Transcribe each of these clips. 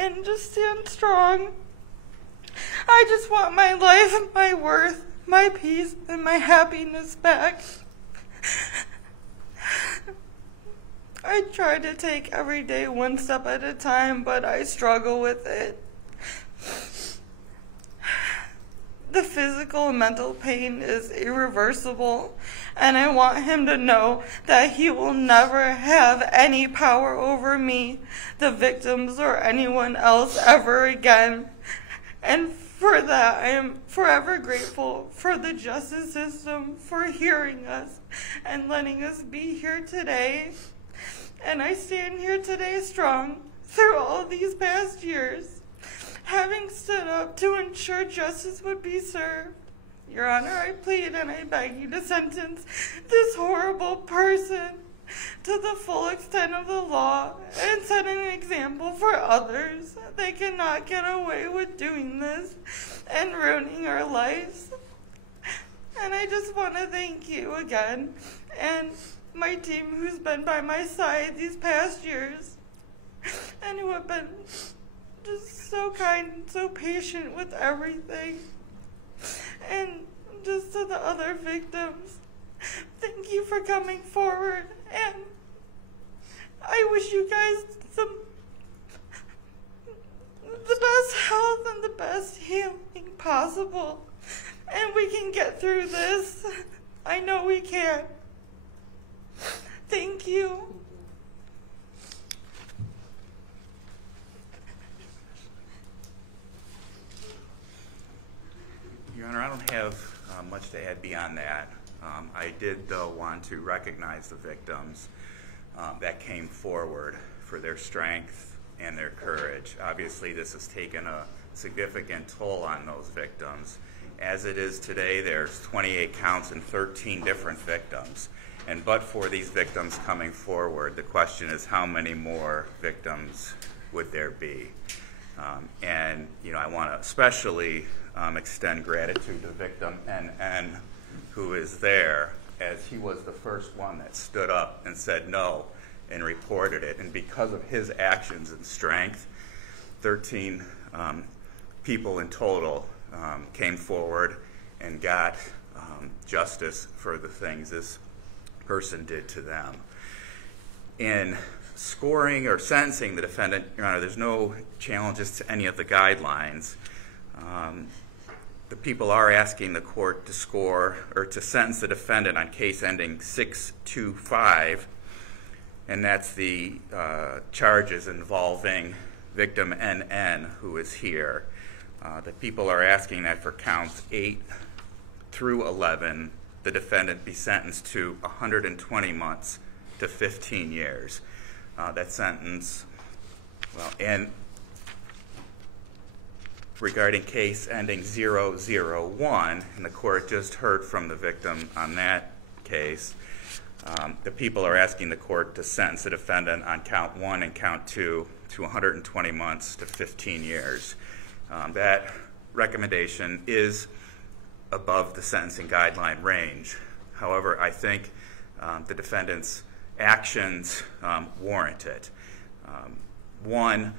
and just stand strong. I just want my life, my worth, my peace, and my happiness back. I try to take every day one step at a time, but I struggle with it. The physical and mental pain is irreversible, and I want him to know that he will never have any power over me, the victims, or anyone else ever again. And for that, I am forever grateful for the justice system for hearing us and letting us be here today. And I stand here today strong through all these past years, having stood up to ensure justice would be served. Your Honor, I plead and I beg you to sentence this horrible person to the full extent of the law and set an example for others. They cannot get away with doing this and ruining our lives. And I just want to thank you again and my team who's been by my side these past years and who have been just so kind and so patient with everything. And just to the other victims, thank you for coming forward, and I wish you guys the best health and the best healing possible, and we can get through this. I know we can. Thank you. Your Honor, I don't have much to add beyond that. I did, though, want to recognize the victims that came forward for their strength and their courage. Obviously, this has taken a significant toll on those victims. As it is today, there's 28 counts and 13 different victims. And but for these victims coming forward, the question is how many more victims would there be? And I want to especially extend gratitude to victim NN, who is there, as he was the first one that stood up and said no and reported it. And because of his actions and strength, 13 people in total came forward and got justice for the things this person did to them. In scoring or sentencing the defendant, Your Honor, there's no challenges to any of the guidelines. The people are asking the court to score or to sentence the defendant on case ending 625, and that's the charges involving victim NN, who is here. The people are asking that for counts 8 through 11, the defendant be sentenced to 120 months to 15 years. That sentence, and regarding case ending 001, and the court just heard from the victim on that case, the people are asking the court to sentence the defendant on count 1 and count 2 to 120 months to 15 years. That recommendation is above the sentencing guideline range. However, I think the defendant's actions warrant it. One,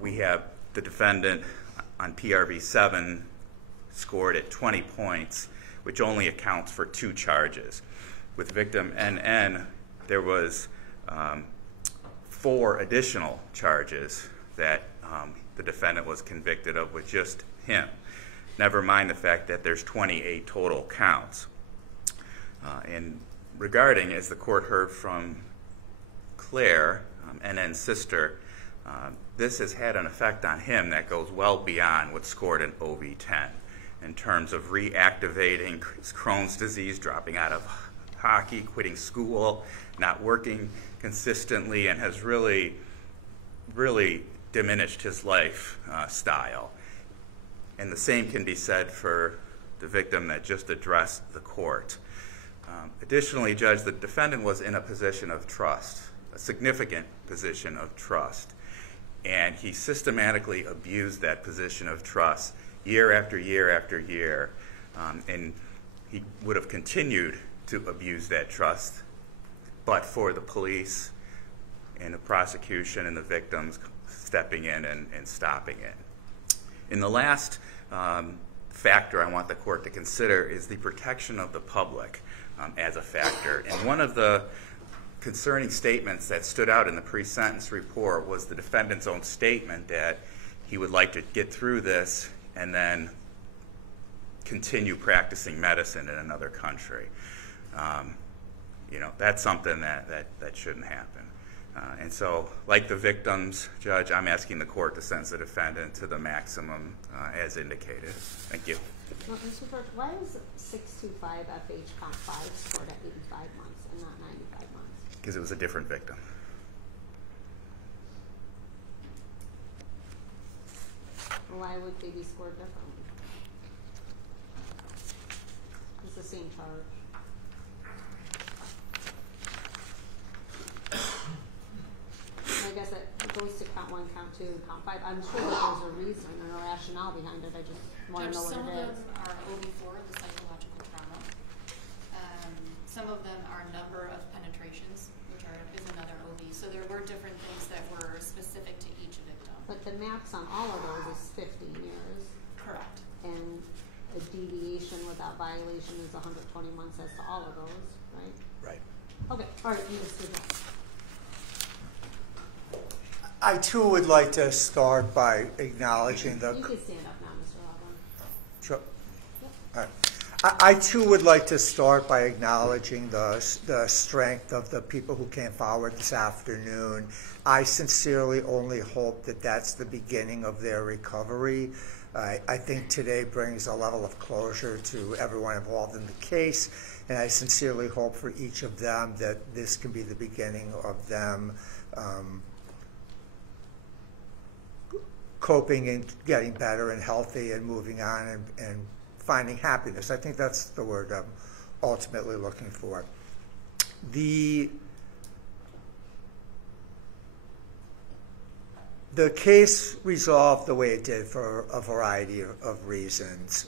we have the defendant on PRV 7 scored at 20 points, which only accounts for 2 charges. With victim NN, there was 4 additional charges that the defendant was convicted of with just him. Never mind the fact that there's 28 total counts. And regarding, as the court heard from Claire, NN's sister, this has had an effect on him that goes well beyond what's scored in OV10 in terms of reactivating his Crohn's disease, dropping out of hockey, quitting school, not working consistently, and has really diminished his lifestyle. And the same can be said for the victim that just addressed the court. Additionally, Judge, the defendant was in a position of trust, a significant position of trust, and he systematically abused that position of trust year after year after year, and he would have continued to abuse that trust but for the police and the prosecution and the victims stepping in and stopping it. And the last factor I want the court to consider is the protection of the public as a factor. And one of the concerning statements that stood out in the pre-sentence report was the defendant's own statement that he would like to get through this and then continue practicing medicine in another country. That's something that shouldn't happen. And so, like the victims, Judge, I'm asking the court to sentence the defendant to the maximum as indicated. Thank you. Well, Mr. George, why is 625 FH count 5 scored at 85 months and not 95 months? Because it was a different victim. Why would they be scored differently? It's the same charge. I guess it goes to count 1, count 2, and count 5. I'm sure that there's a reason and a rationale behind it. I just want to know what it is. Some of them are OB4, the psychological trauma. Some of them are number of penetrations, which is another OB. So there were different things that were specific to each victim. But the max on all of those is 15 years. Correct. And a deviation without violation is 120 months as to all of those, right? Right. Okay, all right, Mr. Jones. I too would like to start by acknowledging the. You can stand up now, Mr. Levran. Sure. Yep. All right. I too would like to start by acknowledging the strength of the people who came forward this afternoon. I sincerely only hope that that's the beginning of their recovery. I think today brings a level of closure to everyone involved in the case, and I sincerely hope for each of them that this can be the beginning of them coping and getting better and healthy and moving on and finding happiness. I think that's the word I'm ultimately looking for. The case resolved the way it did for a variety of reasons.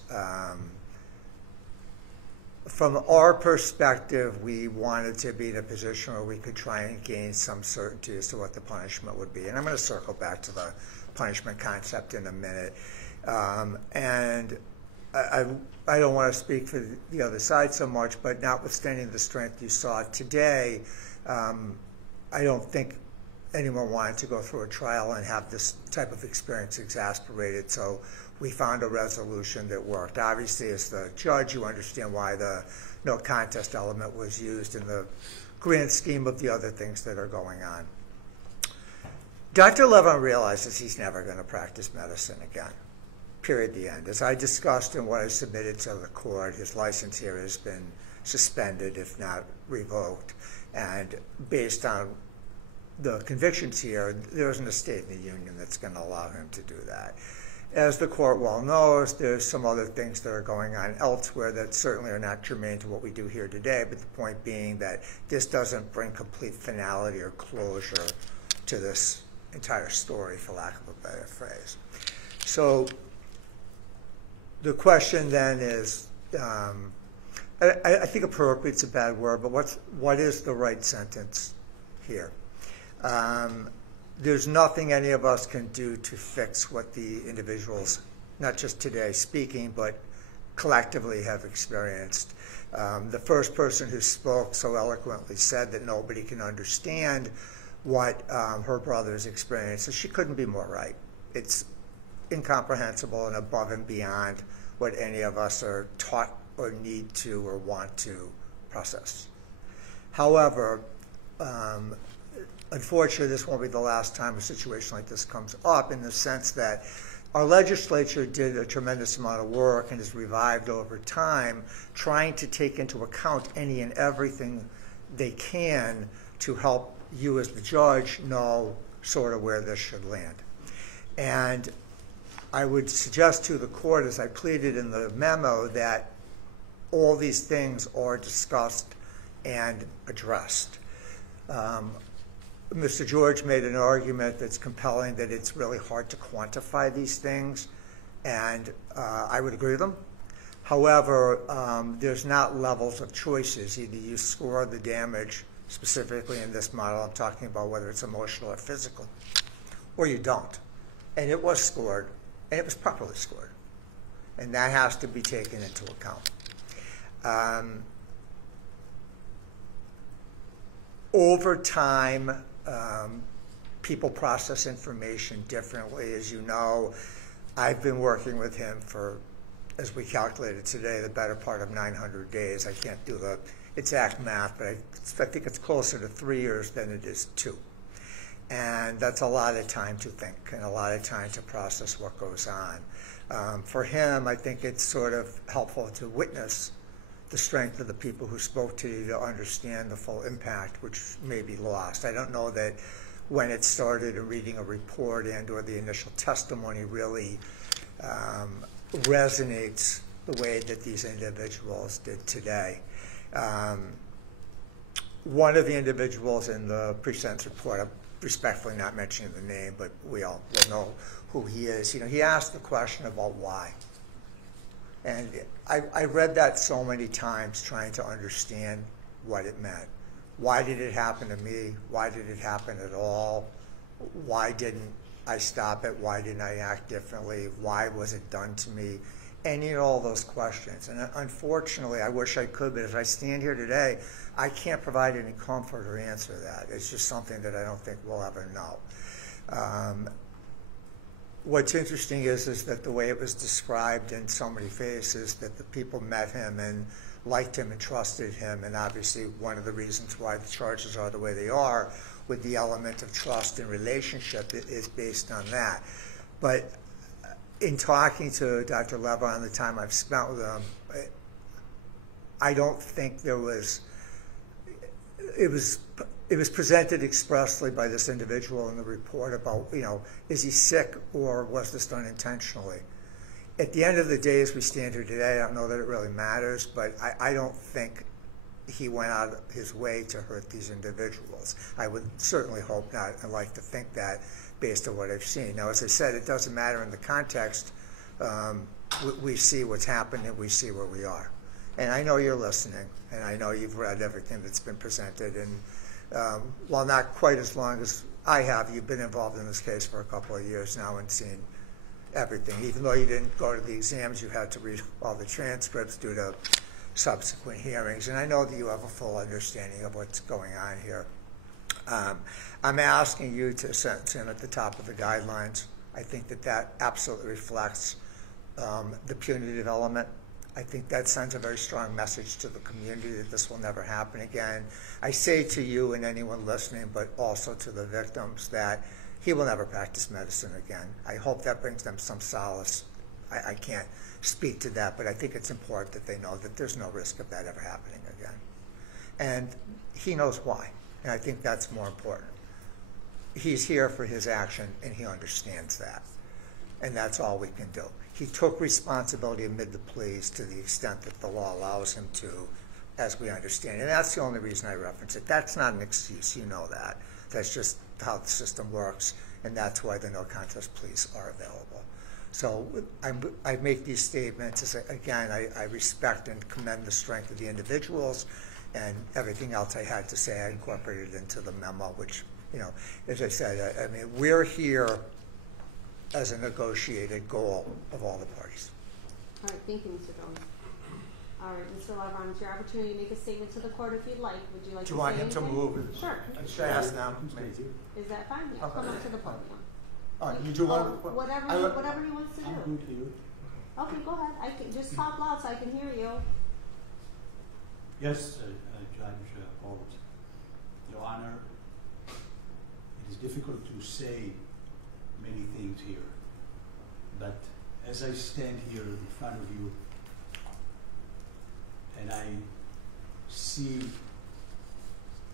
From our perspective, we wanted to be in a position where we could try and gain some certainty as to what the punishment would be. And I'm going to circle back to the punishment concept in a minute. And I don't want to speak for the other side so much, but notwithstanding the strength you saw today, I don't think anyone wanted to go through a trial and have this type of experience exasperated. So we found a resolution that worked. Obviously, as the judge, you understand why the no contest element was used in the grand scheme of the other things that are going on. Dr. Levran realizes he's never going to practice medicine again. Period, the end. As I discussed in what I submitted to the court, his license here has been suspended, if not revoked. And based on the convictions here, there isn't a state in the union that's going to allow him to do that. As the court well knows, there's some other things that are going on elsewhere that certainly are not germane to what we do here today, but the point being that this doesn't bring complete finality or closure to this entire story, for lack of a better phrase. So the question then is, I think appropriate's a bad word, but what is the right sentence here? There's nothing any of us can do to fix what the individuals, not just today speaking, but collectively have experienced. The first person who spoke so eloquently said that nobody can understand what her brother's experienced, and she couldn't be more right. It's incomprehensible and above and beyond what any of us are taught or need to or want to process. However, unfortunately, this won't be the last time a situation like this comes up, in the sense that our legislature did a tremendous amount of work and has revived over time, trying to take into account any and everything they can to help you as the judge know sort of where this should land. And I would suggest to the court, as I pleaded in the memo, that all these things are discussed and addressed. Mr. George made an argument that's compelling, that it's really hard to quantify these things, and I would agree with them. However, there's not levels of choices. Either you score the damage Specifically in this model, I'm talking about whether it's emotional or physical, or you don't. And it was scored, and it was properly scored. And that has to be taken into account. Over time, people process information differently. As you know, I've been working with him for, as we calculated today, the better part of 900 days. I can't do the exact math, but I think it's closer to 3 years than it is 2. And that's a lot of time to think and a lot of time to process what goes on. For him, I think it's sort of helpful to witness the strength of the people who spoke to you to understand the full impact, which may be lost. I don't know that when it started and reading a report and or the initial testimony really resonates the way that these individuals did today. One of the individuals in the pre-sentence report, I'm respectfully not mentioning the name, but we all will know who he is. You know, he asked the question about why. And I read that so many times trying to understand what it meant. Why did it happen to me? Why did it happen at all? Why didn't I stop it? Why didn't I act differently? Why was it done to me? Any and all those questions. And unfortunately, I wish I could, but as I stand here today, I can't provide any comfort or answer that. It's just something that I don't think we'll ever know. What's interesting is that the way it was described in so many faces, that the people met him and liked him and trusted him, and obviously one of the reasons why the charges are the way they are, with the element of trust and relationship, is based on that. But in talking to Dr. Levran, the time I've spent with him, I don't think there was, it was presented expressly by this individual in the report about, you know, is he sick or was this done intentionally? At the end of the day, as we stand here today, I don't know that it really matters, but I don't think he went out of his way to hurt these individuals. I would certainly hope not. I like to think that based on what I've seen. Now, as I said, it doesn't matter in the context. We see what's happened and we see where we are. And I know you're listening, and I know you've read everything that's been presented. And while not quite as long as I have, you've been involved in this case for a couple of years now and seen everything. Even though you didn't go to the exams, you had to read all the transcripts due to subsequent hearings. And I know that you have a full understanding of what's going on here. I'm asking you to sentence him at the top of the guidelines. I think that that absolutely reflects the punitive element. I think that sends a very strong message to the community that this will never happen again. I say to you and anyone listening, but also to the victims, that he will never practice medicine again. I hope that brings them some solace. I can't speak to that, but I think it's important that they know that there's no risk of that ever happening again. And he knows why, and I think that's more important. He's here for his action, and he understands that. And that's all we can do. He took responsibility amid the pleas to the extent that the law allows him to, as we understand it. And that's the only reason I reference it. That's not an excuse, you know that. That's just how the system works, and that's why the no contest pleas are available. So I make these statements, as, again, I respect and commend the strength of the individuals, and everything else I had to say I incorporated into the memo, which, you know, as I said, I mean, we're here as a negotiated goal of all the parties. All right, thank you, Mr. Jones. All right, Mr. Levran, it's your opportunity to make a statement to the court if you'd like. Would you like to say anything? Do you want him to move? Sure. Should I ask them? Is that fine? Yeah, come up to the podium. All right, you do want Whatever he wants to do. I'm good here. Okay, go ahead. I can just talk loud so I can hear you. Yes, Judge Holt. Your Honor, it is difficult to say many things here, but as I stand here in front of you and I see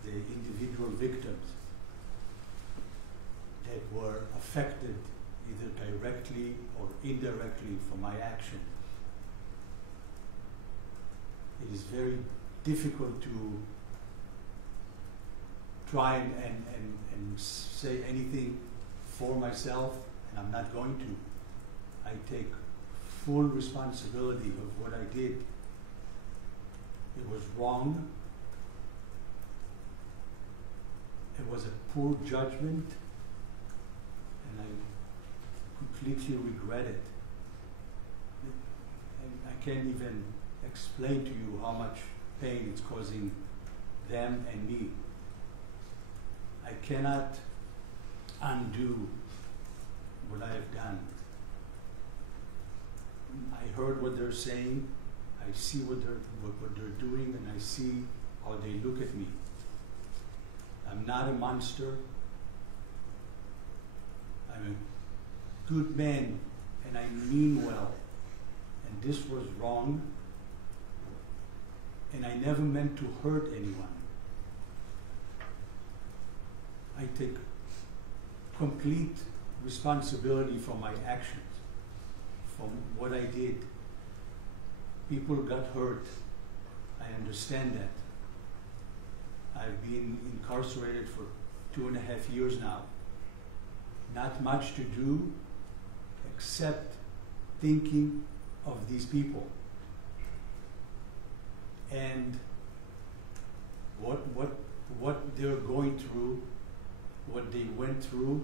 the individual victims that were affected either directly or indirectly from my action, it is very difficult to try and say anything for myself, and I'm not going to. I take full responsibility of what I did. It was wrong. it was a poor judgment, and I completely regret it. And I can't even explain to you how much pain it's causing them and me. I cannot undo what I have done. I heard what they're saying, I see what they're doing, and I see how they look at me. I'm not a monster. I'm a good man, and I mean well. And this was wrong, and I never meant to hurt anyone. I take complete responsibility for my actions, from what I did. People got hurt. I understand that. I've been incarcerated for 2.5 years now. Not much to do except thinking of these people and what they're going through, what they went through.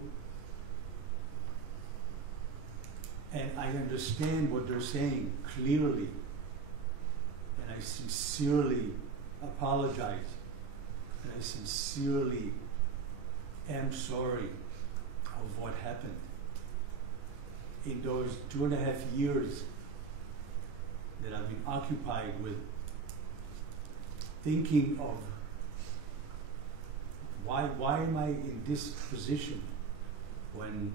And I understand what they're saying clearly, and I sincerely apologize, and I sincerely am sorry of what happened. In those 2.5 years that I've been occupied with thinking of why am I in this position when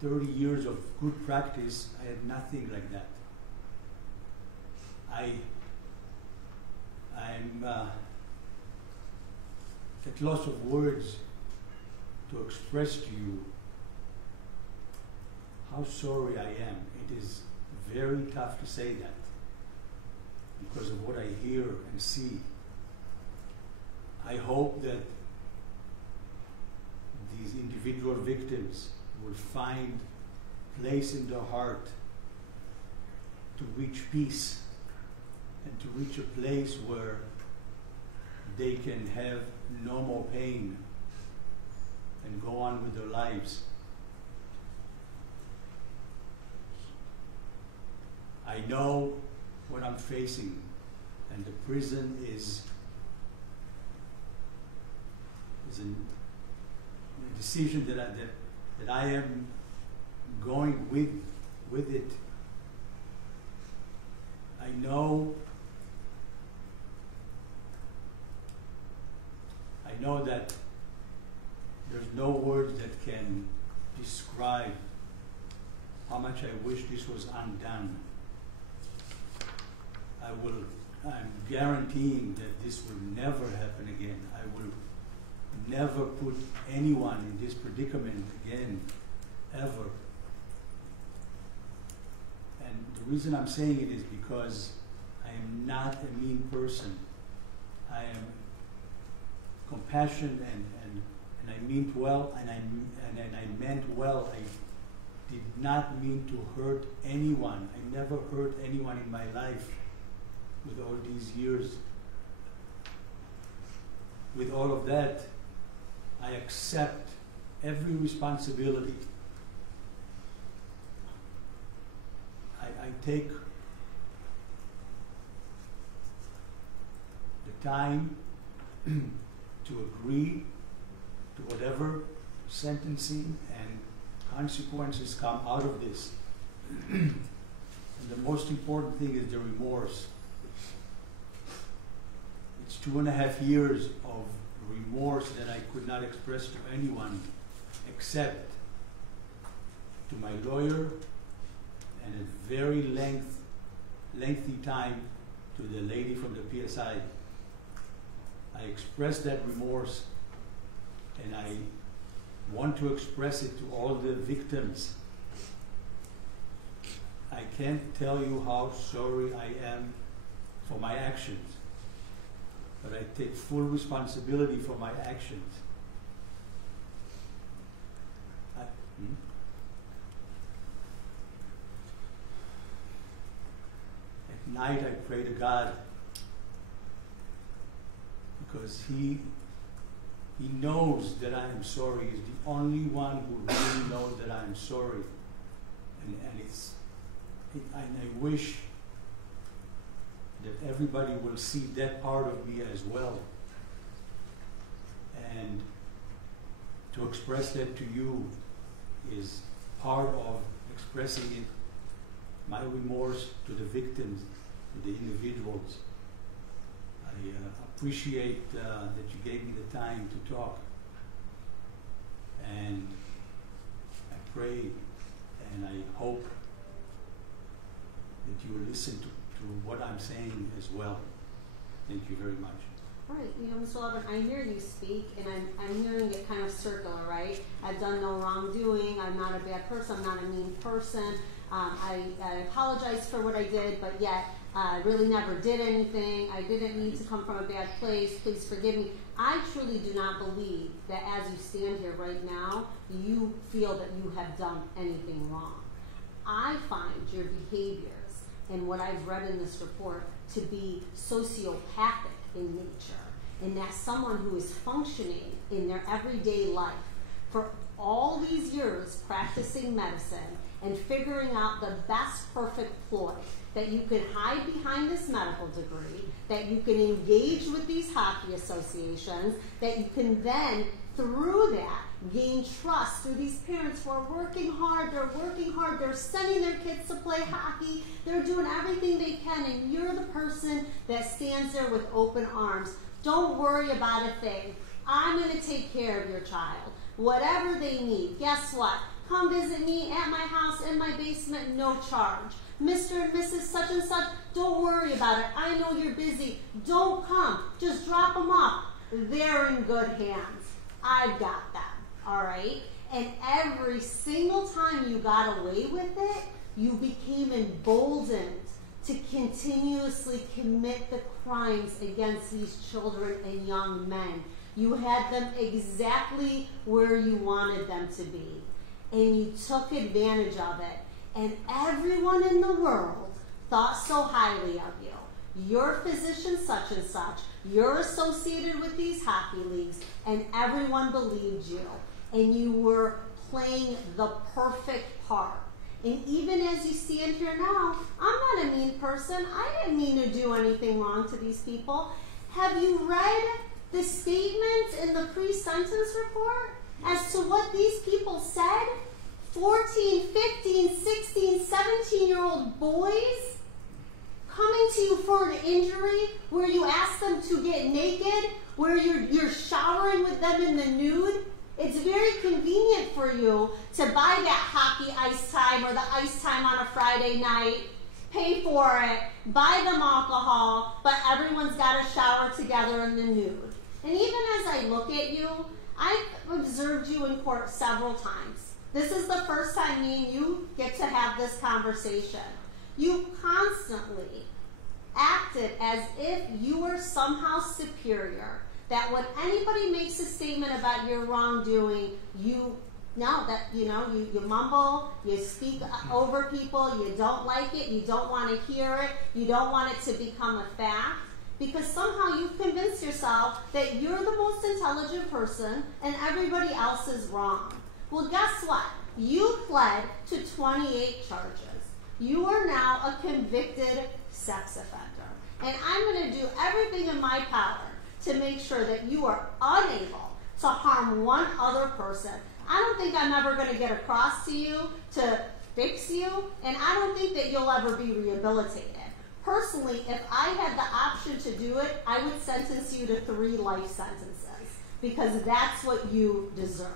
30 years of good practice, I had nothing like that. I'm at loss of words to express to you how sorry I am. It is very tough to say that because of what I hear and see. I hope that these individual victims will find place in their heart to reach peace and to reach a place where they can have no more pain and go on with their lives. I know what I'm facing, and the prison is a decision that I am going with it. I know that there's no words that can describe how much I wish this was undone. I'm guaranteeing that this will never happen again. I will never put anyone in this predicament again, ever. And the reason I'm saying it is because I am not a mean person. I am compassionate and I mean well, and I meant well. I did not mean to hurt anyone. I never hurt anyone in my life with all these years. With all of that, I accept every responsibility. I take the time to agree to whatever sentencing and consequences come out of this. And the most important thing is the remorse. It's 2.5 years of remorse that I could not express to anyone except to my lawyer, and a very lengthy time to the lady from the PSI. I expressed that remorse, and I want to express it to all the victims. I can't tell you how sorry I am for my actions, but I take full responsibility for my actions. At night I pray to God because He He knows that I am sorry. He's the only one who really knows that I am sorry. And I wish that everybody will see that part of me as well. And to express that to you is part of expressing it, my remorse to the victims, to the individuals. I appreciate that you gave me the time to talk. And I pray and I hope that you will listen to what I'm saying as well. Thank you very much. Right, you know, Mr. Levran, I hear you speak, and I'm hearing it kind of circular, right? I've done no wrongdoing, I'm not a bad person, I'm not a mean person, I apologize for what I did, but yet I really never did anything, I didn't mean to come from a bad place, please forgive me. I truly do not believe that as you stand here right now, you feel that you have done anything wrong. I find your behaviors and what I've read in this report to be sociopathic in nature, and that someone who is functioning in their everyday life for all these years practicing medicine and figuring out the best perfect ploy that you can hide behind this medical degree, that you can engage with these hockey associations, that you can then through that gain trust through these parents who are working hard, they're sending their kids to play hockey, they're doing everything they can, and you're the person that stands there with open arms. Don't worry about a thing. I'm going to take care of your child. Whatever they need, guess what? Come visit me at my house, in my basement, no charge. Mr. and Mrs. such and such, don't worry about it. I know you're busy. Don't come. Just drop them off. They're in good hands. I've got them. All right? And every single time you got away with it, you became emboldened to continuously commit the crimes against these children and young men. You had them exactly where you wanted them to be. And you took advantage of it. And everyone in the world thought so highly of you. You're physician such and such. You're associated with these hockey leagues. And everyone believed you. And you were playing the perfect part. And even as you stand here now, I'm not a mean person. I didn't mean to do anything wrong to these people. Have you read the statement in the pre-sentence report as to what these people said? 14, 15, 16, 17-year-old boys coming to you for an injury where you ask them to get naked, where you're showering with them in the nude. It's very convenient for you to buy that hockey ice time or the ice time on a Friday night, pay for it, buy them alcohol, but everyone's got to shower together in the nude. And even as I look at you, I've observed you in court several times. This is the first time me and you get to have this conversation. You constantly acted as if you were somehow superior, that when anybody makes a statement about your wrongdoing, you mumble, you speak over people, you don't like it, you don't want to hear it, you don't want it to become a fact, because somehow you've convinced yourself that you're the most intelligent person and everybody else is wrong. Well, guess what? You pled to 28 charges. You are now a convicted sex offender. And I'm going to do everything in my power to make sure that you are unable to harm one other person. I don't think I'm ever going to get across to you to fix you, and I don't think that you'll ever be rehabilitated. Personally, if I had the option to do it, I would sentence you to 3 life sentences, because that's what you deserve.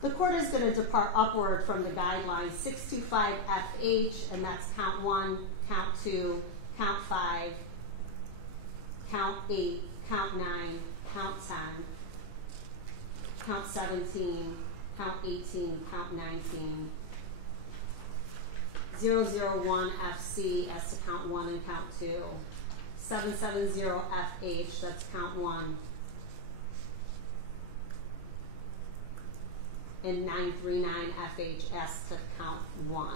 The court is going to depart upward from the guidelines 625 FH, and that's count 1, count 2, count 5, count 8, count 9, count 10, count 17, count 18, count 19, 001 FC as to count 1 and count 2, 770 FH, that's count 1, and 939 FHS to count 1.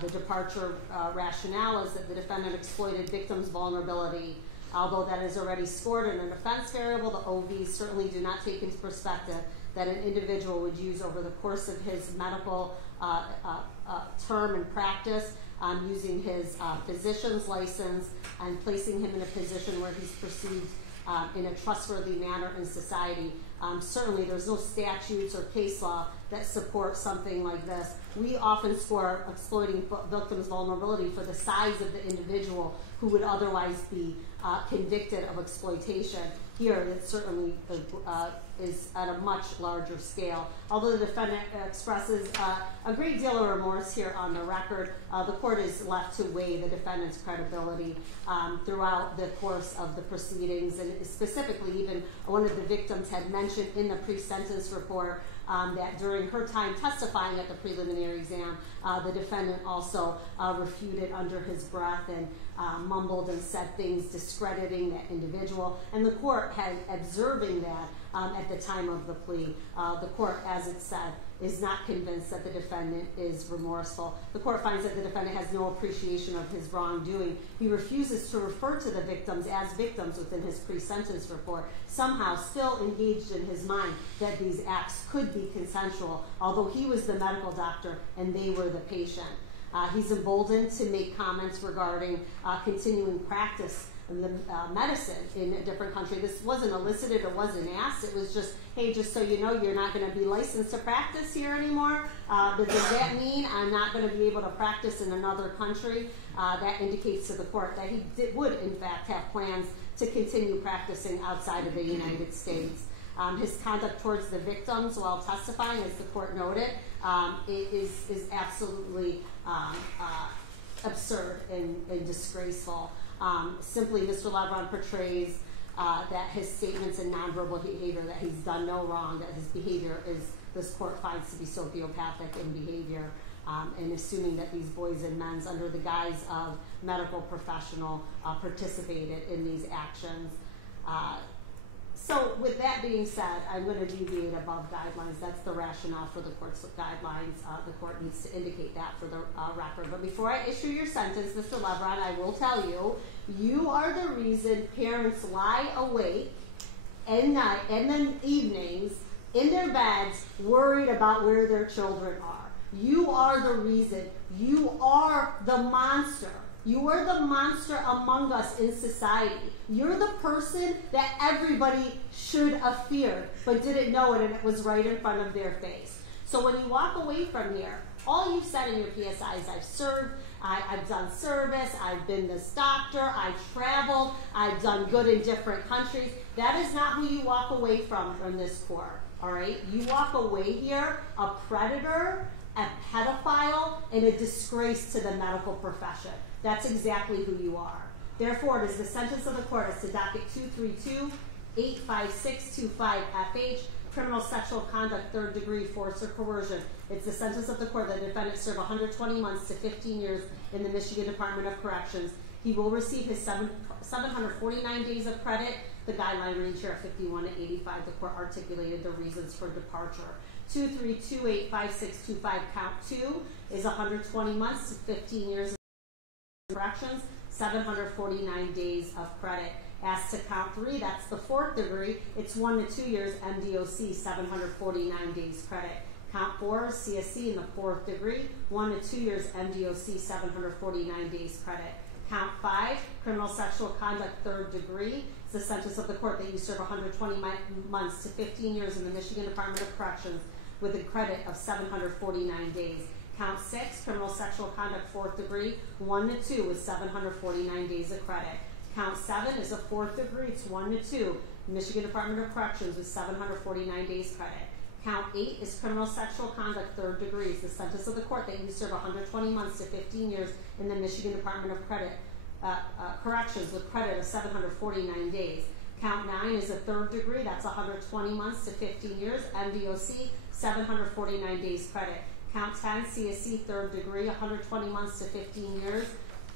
The departure rationale is that the defendant exploited victims' vulnerability Although that is already scored in an offense variable, the OVs certainly do not take into perspective that an individual would use over the course of his medical term and practice, using his physician's license and placing him in a position where he's perceived in a trustworthy manner in society. Certainly there's no statutes or case law that support something like this. We often score exploiting victims' vulnerability for the size of the individual who would otherwise be convicted of exploitation. Here, it certainly is at a much larger scale. Although the defendant expresses a great deal of remorse here on the record, the court is left to weigh the defendant's credibility throughout the course of the proceedings, and specifically even one of the victims had mentioned in the pre-sentence report that during her time testifying at the preliminary exam, the defendant also refuted under his breath and mumbled and said things discrediting that individual. And the court had observing that at the time of the plea. The court, as it said, is not convinced that the defendant is remorseful. The court finds that the defendant has no appreciation of his wrongdoing. He refuses to refer to the victims as victims within his pre-sentence report, somehow still engaged in his mind that these acts could be consensual, although he was the medical doctor and they were the patient. He's emboldened to make comments regarding continuing practice in the medicine in a different country. This wasn't elicited or wasn't asked. It was just, hey, just so you know, you're not going to be licensed to practice here anymore. But does that mean I'm not going to be able to practice in another country? That indicates to the court that he would, in fact, have plans to continue practicing outside of the United States. His conduct towards the victims while testifying, as the court noted, is absolutely absurd and disgraceful. Simply, Mr. Levran portrays that his statements and nonverbal behavior, that he's done no wrong, that his behavior is, this court finds to be sociopathic in behavior, and assuming that these boys and men, under the guise of medical professional, participated in these actions. So with that being said, I'm going to deviate above guidelines. That's the rationale for the court's guidelines. The court needs to indicate that for the record. But before I issue your sentence, Mr. Levran, I will tell you, you are the reason parents lie awake at night and then evenings in their beds worried about where their children are. You are the reason. You are the monster. You are the monster among us in society. You're the person that everybody should have feared, but didn't know it, and it was right in front of their face. So when you walk away from here, all you've said in your PSI is, I've served, I've done service, I've been this doctor, I've traveled, I've done good in different countries. That is not who you walk away from this court, all right? You walk away here a predator, a pedophile, and a disgrace to the medical profession. That's exactly who you are. Therefore, it is the sentence of the court as to docket 232-85625FH, criminal sexual conduct, third degree, force or coercion. It's the sentence of the court that the defendant serve 120 months to 15 years in the Michigan Department of Corrections. He will receive his 749 days of credit. The guideline range here at 51 to 85. The court articulated the reasons for departure. 232-85625 count 2 is 120 months to 15 years. Corrections, 749 days of credit. As to count 3, that's the fourth degree. It's 1 to 2 years MDOC, 749 days credit. Count 4, CSC in the fourth degree, 1 to 2 years MDOC, 749 days credit. Count 5, criminal sexual conduct, third degree. It's the sentence of the court that you serve 120 months to 15 years in the Michigan Department of Corrections with a credit of 749 days. Count 6, criminal sexual conduct, fourth degree, 1 to 2 is 749 days of credit. Count 7 is a fourth degree, it's 1 to 2, Michigan Department of Corrections with 749 days credit. Count 8 is criminal sexual conduct, third degree. It's the sentence of the court that you serve 120 months to 15 years in the Michigan Department of Corrections with credit of 749 days. Count 9 is a third degree, that's 120 months to 15 years, MDOC, 749 days credit. Count 10, CSC, third degree, 120 months to 15 years,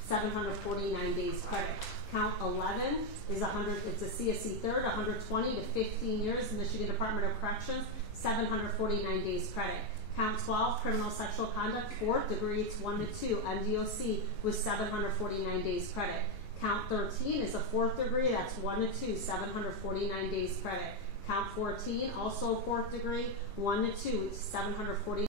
749 days credit. Count 11 is it's a CSC third, 120 to 15 years, Michigan Department of Corrections, 749 days credit. Count 12, criminal sexual conduct, fourth degree, it's 1 to 2, MDOC with 749 days credit. Count 13 is a 4th degree, that's 1 to 2, 749 days credit. Count 14, also 4th degree, 1 to 2, 749